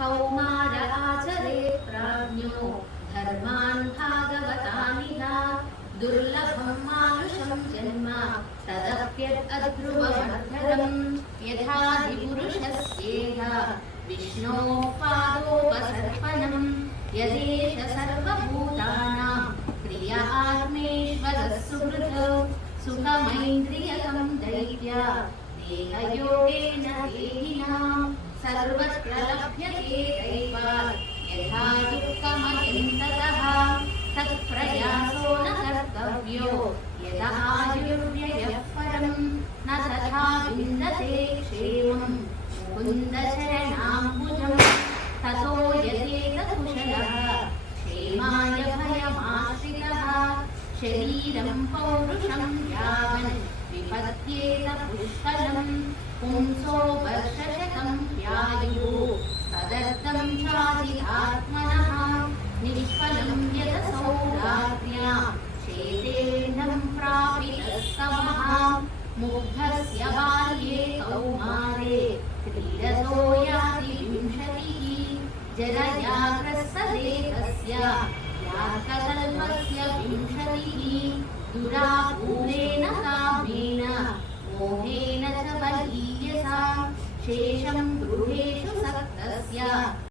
कौमार आचरेत् प्राज्ञो धर्मान् भागवतानिह दुर्लभं मानुषं जन्म तदप्यध्रुवमर्धरम् यथाधिपुरुषस्येह विष्णोः पादोपसर्पणम् यदेष सर्वभूतानां प्रिय आत्मेश्वरः सुहृत् सुखमैन्द्रियकं दैत्य देहयोगेन देहिनां सर्वत्र लभ्यते दैवात् यथा दुःखमहिंसतः तत्प्रयासो न कर्तव्यो यत आयुर्व्ययः परं न तथा विन्दते क्षेमं मुकुन्दचरणाम्बुजं ततो यदेककुशलः क्षेमाय भयमाश्रितः शरीरं पौरुषं यावन् विपद्येत पुष्कलं पुंसो वर्षशतं व्यायुः तदर्थं चाधिरात्मनः निष्फलं यदसौ रात्र्यां शेतेनं प्रापितस्तमः मुग्धस्य बाल्ये कौमारे क्रीडतो याति विंशतिः जरयाग्रस्तदेहस्य यार्ककल्पस्य विंशतिः दुरापूरेण कामेन मोहेन च बलीयसा शेषं गृहेषु सक्तस्य